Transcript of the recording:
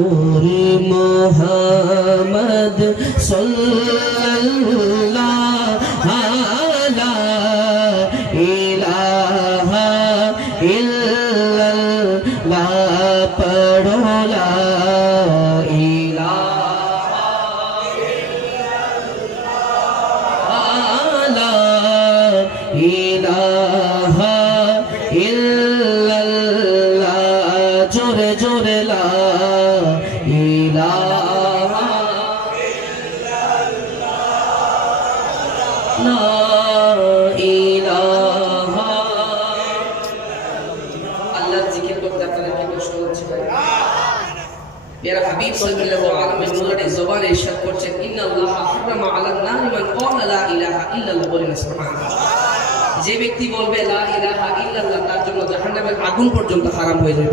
নূর মোহাম্মদ সাল্লাল্লাহু আলা ইলাহা ইল্লাল্লাহ পড়ো লা ইলাহা ইল্লাল্লাহ আলা ইলাহা ইল্লাল্লাহ মেরা হাবিব সাল্লাল্লাহু আলাইহি ওয়াসাল্লাম জবানে ইরশাদ করছেন, ইন্নাল্লাহ হারামা আলান নারি মান ক্বালা লা ইলাহা ইল্লাল্লাহ বলেন, সুবহানাল্লাহ। যে ব্যক্তি বলবে, লা ইলাহা ইল্লাল্লাহ তার জন্য আগুন পর্যন্ত হারাম হয়ে যাবে।